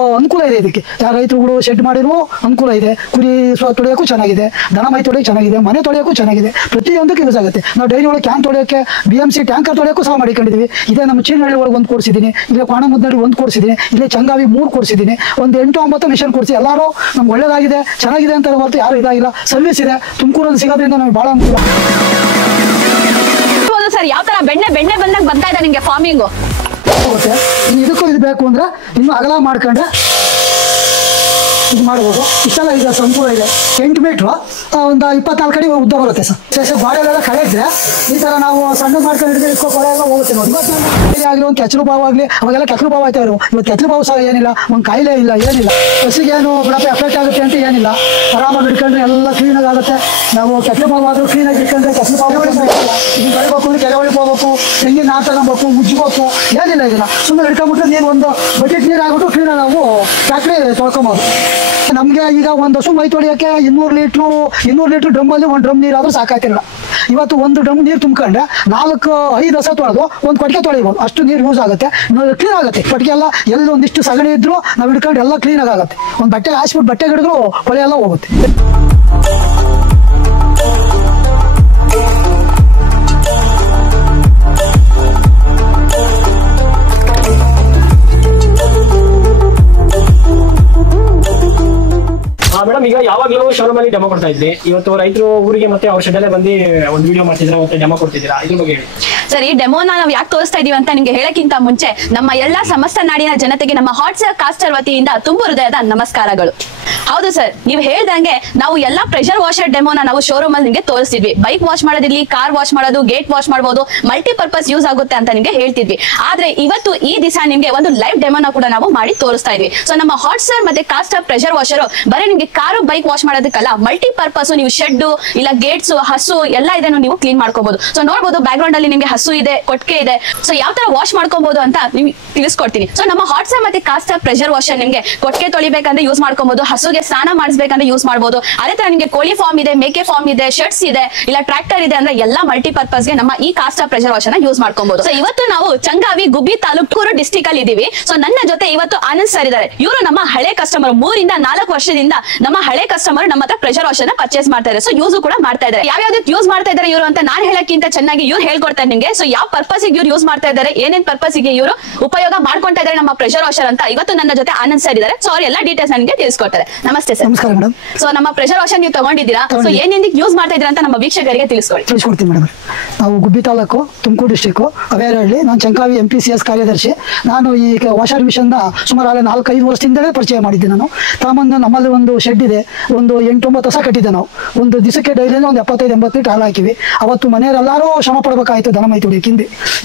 ಅನುಕೂಲ ಇದೆ ಇದಕ್ಕೆ. ರೈತರುಗಳು ಶೆಡ್ ಮಾಡಿರುವ ಅನುಕೂಲ ಇದೆ. ಕುರಿ ತೊಳೆಯೋಕ್ಕೂ ಚೆನ್ನಾಗಿದೆ, ದನ ಮೈ ತೊಳೆಯೋಕೆ ಚೆನ್ನಾಗಿದೆ, ಮನೆ ತೊಳೆಯೋಕ್ಕೂ ಚೆನ್ನಾಗಿದೆ, ಪ್ರತಿಯೊಂದಕ್ಕೆ ಯೂಸ್ ಆಗುತ್ತೆ. ನಾವು ಡೈರಿ ಒಳಗೆ ಕ್ಯಾನ್ ತೊಳೆಯೋಕೆ BMC ಟ್ಯಾಂಕರ್ ತೊಳೆಯೋಕ್ಕೂ ಸಹ ಮಾಡಿಕೊಂಡಿದ್ದೀವಿ. ಇದೇ ನಮ್ಮ ಚೀನಹಳ್ಳಿ ಒಳಗೆ ಒಂದು ಕೊಡಿಸಿದ್ದೀನಿ, ಇಲ್ಲೇ ಕೋಣಮುದ್ನಳ್ಳಿ ಒಂದು ಕೊಡಿಸಿದ್ದೀನಿ, ಇಲ್ಲೇ ಚಂಗಾವಿ 3 ಕೊಡಿಸಿದ್ದೀನಿ. ಒಂದು 8-9 ಮಿಷನ್ ಕೊಡಿಸಿ ಎಲ್ಲರೂ ನಮ್ಗೆ ಒಳ್ಳೇದಾಗಿದೆ ಚೆನ್ನಾಗಿದೆ ಅಂತ ಹೊರತು ಯಾರು ಇದಾಗಿಲ್ಲ. ಸರ್ವಿಸ್ ಇದೆ, ತುಮಕೂರಲ್ಲಿ ಸಿಗೋದ್ರಿಂದ ನಮಗೆ ಭಾಳ ಅನುಕೂಲ. ಸರ್ ಯಾವ ತರ ಬೆಣ್ಣೆ ಬಂದಾಗ ಬರ್ತಾ ಇದೆ ನಿಮಗೆ ಫಾರ್ಮಿಂಗು ಹೋಗುತ್ತೆ. ಇದಕ್ಕೂ ಇದು ಬೇಕು ಅಂದ್ರೆ ಇನ್ನು ಅಗಲ ಮಾಡ್ಕೊಂಡ್ರೆ ಇದು ಮಾಡ್ಬೋದು. ಇಷ್ಟೆಲ್ಲ ಇದೆ, ಸಂಪೂರ್ಣ ಇದೆ. 8 ಮೀಟ್ರು ಒಂದು 24 ಅಡಿ ಉದ್ದ ಬರುತ್ತೆ ಸರ್. ಗೋಡೆಲೆಲ್ಲ ಕಳೆ ಇದ್ರೆ ಈ ಥರ ನಾವು ಸಣ್ಣ ಮಾಡ್ಕೊಂಡು ಹಿಡಿದ್ರೆ ಕೊಳೆ ಎಲ್ಲ ಹೋಗುತ್ತೆ ನೋಡಿ. ಆಗಲಿ ಒಂದು ಕೆಚ್ಚಲು ಬಾವು ಆಗಲಿ, ಅವಾಗೆಲ್ಲ ಕೆಚ್ಚಲು ಬಾವು ಆಯ್ತಾ ಇರು. ಇವತ್ತು ಕೆಚ್ಚಲು ಬಾವು ಸಹ ಏನಿಲ್ಲ, ಒಂದು ಕಾಯಿಲೆ ಇಲ್ಲ, ಏನಿಲ್ಲ. ಹಸಿಗೇನು ಬಿಡಪ್ಪ ಎಫೆಕ್ಟ್ ಆಗುತ್ತೆ ಅಂತ ಏನಿಲ್ಲ. ಆರಾಮಾಗಿ ಹಿಡ್ಕೊಂಡ್ರೆ ಎಲ್ಲ ಕ್ಲೀನಾಗಿ ಆಗುತ್ತೆ. ನಾವು ಕೆಚ್ಚಲು ಬಾವು ಆದರೂ ಕ್ಲೀನಾಗಿ ಇಟ್ಕೊಂಡ್ರೆ ಕೆಚ್ಚಲು ಬಾವು ಇದು ಬೆಳಬೇಕು ಅಂದ್ರೆ ಕೆರೆ ಒಳಗೆ ಹೋಗ್ಬೇಕು, ತೆಂಗಿನ ನಾರು ತಗೊಬೇಕು, ಉಜ್ಜಬೇಕು, ಏನಿಲ್ಲ. ಇದನ್ನ ಸುಮ್ಮನೆ ಹಿಡ್ಕೊಂಡ್ಬಿಟ್ರೆ ನೀರು ಒಂದು ಬಕೆಟ್ ನೀರು ಆಗ್ಬಿಟ್ಟು ಕ್ಲೀನಾಗಿ ನಾವು ಫ್ಯಾಕ್ಟ್ರಿ ತೊಳ್ಕೊಬೋದು. ನಮಗೆ ಈಗ ಒಂದು ಹಸು ಮೈ ತೊಳೆಯೋಕ್ಕೆ 200 ಲೀಟ್ರ್ ಡ್ರಮ್ಮಲ್ಲಿ ಒಂದು ಡ್ರಮ್ ನೀರು ಆದರೂ ಸಾಕಾಗ್ತಿರಲ್ಲ. ಇವತ್ತು ಒಂದು ಡ್ರಮ್ ನೀರು ತುಂಬ್ಕೊಂಡ್ರೆ 4-5 ಹಸ ತೊಳೆದು ಒಂದು ಕೊಟ್ಟಿಗೆ ತೊಳಿಬೋದು. ಅಷ್ಟು ನೀರು ಯೂಸ್ ಆಗುತ್ತೆ, ಕ್ಲೀನ್ ಆಗುತ್ತೆ. ಕೊಟ್ಟಿಗೆ ಎಲ್ಲ ಎಲ್ಲಿ ಒಂದಿಷ್ಟು ಸಗಣಿ ಇದ್ರು ನಾವು ಹಿಡ್ಕೊಂಡು ಎಲ್ಲ ಕ್ಲೀನಾಗಿ ಆಗುತ್ತೆ. ಒಂದು ಬಟ್ಟೆ ಹಾಸ್ಬಿಟ್ಟು ಬಟ್ಟೆ ಹಿಡಿದ್ರು ಕೊಳೆ ಎಲ್ಲ ಹೋಗುತ್ತೆ. ಮೇಡಮ್, ಈಗ ಯಾವಾಗಲೂ ಶೋರೂಮ್ ಅಲ್ಲಿ ಡೆಮೋ ಕೊಡ್ತಾ ಇದ್ರಿ, ಇವತ್ತು ರೈತರು ಊರಿಗೆ ಮತ್ತೆ ಅವ್ರ ಶೆಡ್ ಅಲ್ಲೇ ಬಂದು ಒಂದು ವಿಡಿಯೋ ಮಾಡ್ತಿದ್ರೆ ಮತ್ತೆ ಡೆಮೋ ಕೊಡ್ತಿದ್ದೀರಾ, ಇದ್ರ ಬಗ್ಗೆ ಹೇಳಿ. ಸರ್, ಈ ಡೆಮೋನ ನಾವು ಯಾಕೆ ತೋರಿಸ್ತಾ ಇದೀವಿ ಅಂತ ನಿಮ್ಗೆ ಹೇಳಕ್ಕಿಂತ ಮುಂಚೆ ನಮ್ಮ ಎಲ್ಲಾ ಸಮಸ್ತ ನಾಡಿನ ಜನತೆಗೆ ನಮ್ಮ ಹಾಟ್ಸ್ಟಾರ್ ಕಾಸ್ಟರ್ ವತಿಯಿಂದ ತುಂಬು ಹೃದಯದ ನಮಸ್ಕಾರಗಳು. ಹೌದು ಸರ್, ನೀವು ಹೇಳ್ದಂಗೆ ನಾವು ಎಲ್ಲಾ ಪ್ರೆಷರ್ ವಾಷರ್ ಡೆಮೋನ ನಾವು ಶೋರೂಮ್ ಅಲ್ಲಿ ನಿಮ್ಗೆ ತೋರಿಸ್ತಿದ್ವಿ. ಬೈಕ್ ವಾಶ್ ಮಾಡೋದಿರ್ಲಿ, ಕಾರ್ ವಾಶ್ ಮಾಡೋದು, ಗೇಟ್ ವಾಶ್ ಮಾಡಬಹುದು, ಮಲ್ಟಿಪರ್ಪಸ್ ಯೂಸ್ ಆಗುತ್ತೆ ಅಂತ ನಿಮ್ಗೆ ಹೇಳ್ತಿದ್ವಿ. ಆದ್ರೆ ಇವತ್ತು ಈ ದಿವಸ ನಿಮ್ಗೆ ಒಂದು ಲೈವ್ ಡೆಮೋನ ಕೂಡ ನಾವು ಮಾಡಿ ತೋರಿಸ್ತಾ ಇದ್ವಿ. ಸೊ ನಮ್ಮ ಹಾಟ್ಸ್ಟಾರ್ ಮತ್ತೆ ಕಾಸ್ಟರ್ ಪ್ರೆಷರ್ ವಾಷರ್ ಬರೀ ನಿಮ್ಗೆ ಕಾರು ಬೈಕ್ ವಾಶ್ ಮಾಡೋದಕ್ಕಲ್ಲ, ಮಲ್ಟಿಪರ್ಪಸ್ ನೀವು ಶೆಡ್ ಇಲ್ಲ ಗೇಟ್ಸ್, ಹಸು ಎಲ್ಲ ಇದನ್ನು ನೀವು ಕ್ಲೀನ್ ಮಾಡ್ಕೋಬಹುದು. ಸೊ ನೋಡಬಹುದು ಬ್ಯಾಕ್ ಗ್ರೌಂಡ್ ಅಲ್ಲಿ ನಿಮ್ಗೆ ಹಸು ಇದೆ, ಕೊಟ್ಟಿಗೆ ಇದೆ. ಸೊ ಯಾವ ತರ ವಾಶ್ ಮಾಡ್ಕೋಬಹುದು ಅಂತ ನಿಮ್ಗೆ ತಿಳಿಸ್ಕೊಡ್ತೀನಿ. ಸೊ ನಮ್ಮ ಹಾಟ್ಸ್ಟಾರ್ ಮತ್ತೆ ಕಾಸ್ಟರ್ ಪ್ರೆಷರ್ ವಾಷರ್ ನಿಮ್ಗೆ ಕೊಟ್ಟಿಗೆ ತೊಳಿಬೇಕಂದ್ರೆ ಯೂಸ್ ಮಾಡ್ಕೋಬಹುದು, ಹಸುಗೆ ಸ್ನಾನ ಮಾಡಿಸ್ಬೇಕಂದ್ರೆ ಯೂಸ್ ಮಾಡಬಹುದು. ಅದೇ ತರ ನಿಮ್ಗೆ ಕೋಳಿ ಫಾರ್ಮ್ ಇದೆ, ಮೇಕೆ ಫಾರ್ಮ್ ಇದೆ, ಶೆಡ್ಸ್ ಇದೆ, ಇಲ್ಲ ಟ್ರಾಕ್ಟರ್ ಇದೆ ಅಂದ್ರೆ ಎಲ್ಲ ಮಲ್ಟಿಪರ್ಪಸ್ ಗೆ ನಮ್ಮ ಈ ಕಾಸ್ಟರ್ ಪ್ರೆಷರ್ ವಾಷರ್ ನ ಯೂಸ್ ಮಾಡ್ಕೋಬಹುದು. ಸೊ ಇವತ್ತು ನಾವು ಚಂಗಾವಿ ಗುಬ್ಬಿ ತಾಲೂಕು ಡಿಸ್ಟ್ರಿಕ್ಟ್ ಅಲ್ಲಿ ಇದೀವಿ. ಸೊ ನನ್ನ ಜೊತೆ ಇವತ್ತು ಆನಂದ್ ಸರ್ ಇದ್ದಾರೆ. ಇವರು ನಮ್ಮ ಹಳೆ ಕಸ್ಟಮರ್, 3-4 ವರ್ಷದಿಂದ ನಮ್ಮ ಹಳೆ ಕಸ್ಟಮರ್ ನಮ್ಮ ಹತ್ರ ಪ್ರೆಷರ್ ವಾಷರ್ ನ ಪರ್ಚೇಸ್ ಮಾಡ್ತಾ ಇದ್ದಾರೆ. ಸೊ ಯೂಸ್ ಕೂಡ ಮಾಡ್ತಾ ಇದ್ದಾರೆ. ಯಾವ್ಯಾವ್ದು ಯೂಸ್ ಮಾಡ್ತಾ ಇದ್ದಾರೆ ಇವರು ಅಂತ ನಾನು ಹೇಳಕ್ಕಿಂತ ಚೆನ್ನಾಗಿ ಇವ್ರು ಹೇಳ್ಕೊಡ್ತಾರೆ ನಿಮ್ಗೆ. ಸೊ ಯಾವ ಪರ್ಪಸ್ ಇವ್ರು ಯೂಸ್ ಮಾಡ್ತಾ ಇದ್ದಾರೆ, ಏನೇನ್ ಪರ್ಪಸ್ ಗೆ ಇವರು ಉಪಯೋಗ ಮಾಡ್ಕೊಂತಾ ಇದ್ದಾರೆ ನಮ್ಮ ಪ್ರೆಷರ್ ವಾಷರ್ ಅಂತ ಇವತ್ತು ನನ್ನ ಜೊತೆ ಆನಂದ್ ಸರ್ ಇದ್ದಾರೆ. ಸೊ ಅವ್ರ ಎಲ್ಲ ಡೀಟೇಲ್ಸ್ ನನಗೆ ತಿಳಿಸ್ಕೊಡ್ತಾರೆ. ನಮಸ್ತೆ ಸರ್. ನಮಸ್ಕಾರ ಮೇಡಮ್. ಸೊ ನಮ್ಮ ಪ್ರೆಷರ್ ವಾಷರ್ ನೀವು ತಗೊಂಡಿದ್ದೀರಾ, ಸೊ ಏನೇನ್ ಯೂಸ್ ಮಾಡ್ತಾ ಇದ್ದೀರಾ ಅಂತ ನಮ್ಮ ವೀಕ್ಷಕರಿಗೆ ತಿಳಿಸ್ಕೊಡ್ತೀನಿ ಮೇಡಮ್. ನಾವು ಗುಬ್ಬಿ ತಾಲೂಕು, ತುಮಕೂರು ಡಿಸ್ಟ್ರಿಕ್ಟ್, ಅವೇರಹಳ್ಳಿ. ನಾನು ಚಂಕಾವಿ MPCS ಕಾರ್ಯದರ್ಶಿ. ನಾನು ಈ ವಾಷರ್ ಮಿಷನ್ ಸುಮಾರು 4-5 ವರ್ಷದಿಂದಲೇ ಪರಿಚಯ ಮಾಡಿದ್ದೆ. ನಾನು ತಾಮಂದು ನಮ್ಮಲ್ಲಿ ಒಂದು ಶೆಡ್ ಇದೆ, ಒಂದು 8-9 ಹಸ ಕಟ್ಟಿದ್ದೆ. ನಾವು ಒಂದು ದಿವಸಕ್ಕೆ ಡೈಲಿ ಒಂದು 75-80 ಲೀಟರ್ ಹಾಲು ಹಾಕಿವಿ. ಅವತ್ತು ಮನೆಯವರೆಲ್ಲರೂ ಶ್ರಮ ಪಡಬೇಕಾಯ್ತು ದನ ಮೈ ತೊಳಿಯೋಕ್ಕಿಂತ.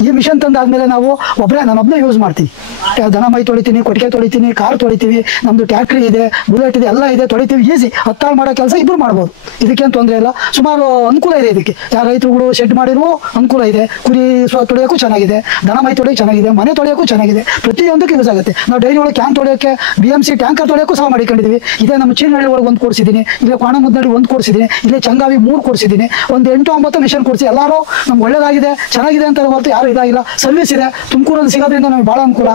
ಈ ಮಿಷನ್ ತಂದಾದ್ಮೇಲೆ ನಾವು ನಾನೊಬ್ಬನೇ ಯೂಸ್ ಮಾಡ್ತೀನಿ. ದನ ಮೈ ತೊಳಿತೀನಿ, ಕೊಟ್ಟಿಗೆ ತೊಳಿತೀನಿ, ಕಾರ್ ತೊಳಿತೀವಿ, ನಮ್ದು ಟ್ಯಾಕ್ಟ್ರಿ ಇದೆ, ಬುಲೆಟ್ ಇದೆ, ಎಲ್ಲ ಇದೆ, ತೊಳಿತೀವಿ. ಈಸಿ 10 ಆಳು ಮಾಡೋ ಕೆಲಸ ಇಬ್ಬರು ಮಾಡ್ಬೋದು. ಇದಕ್ಕೇನು ತೊಂದರೆ ಇಲ್ಲ, ಸುಮಾರು ಅನುಕೂಲ ಇದೆ ಇದಕ್ಕೆ. ರೈತರುಗಳು ಶೆಡ್ ಮಾಡಿರುವ ಅನುಕೂಲ ಇದೆ. ಕುರಿ ತೊಳೆಯೋಕ್ಕೂ ಚೆನ್ನಾಗಿದೆ, ದನ ಮೈ ತೊಳೆಯೋಕೆ ಚೆನ್ನಾಗಿದೆ, ಮನೆ ತೊಳೆಯೋಕ್ಕೂ ಚೆನ್ನಾಗಿದೆ, ಪ್ರತಿಯೊಂದಕ್ಕೆ ಯೂಸ್ ಆಗುತ್ತೆ. ನಾವು ಡೈರಿ ಒಳಗೆ ಕ್ಯಾನ್ ತೊಳೆಯೋಕೆ BMC ಟ್ಯಾಂಕರ್ ತೊಳೆಯೋಕ್ಕೂ ಸಹ ಮಾಡಿಕೊಂಡಿದ್ದೀವಿ. ಇದೇ ನಮ್ಮ ಚೀನಹಳ್ಳಿ ಒಳಗೆ ಒಂದು ಕೊಡಿಸಿದ್ದೀನಿ, ಇಲ್ಲೇ ಕೋಣಮುದ್ನಳ್ಳಿ ಒಂದು ಕೊಡಿಸಿದ್ದೀನಿ, ಇಲ್ಲೇ ಚಂಗಾವಿ 3 ಕೊಡಿಸಿದ್ದೀನಿ. ಒಂದು 8-9 ಮಿಷನ್ ಕೊಡಿಸಿ ಎಲ್ಲರೂ ನಮ್ಗೆ ಒಳ್ಳೇದಾಗಿದೆ ಚೆನ್ನಾಗಿದೆ ಅಂತ ಹೊರತು ಯಾರು ಇದಾಗಿಲ್ಲ. ಸರ್ವಿಸ್ ಇದೆ, ತುಮಕೂರಲ್ಲಿ ಸಿಗೋದ್ರಿಂದ ನಮಗೆ ಭಾಳ ಅನುಕೂಲ.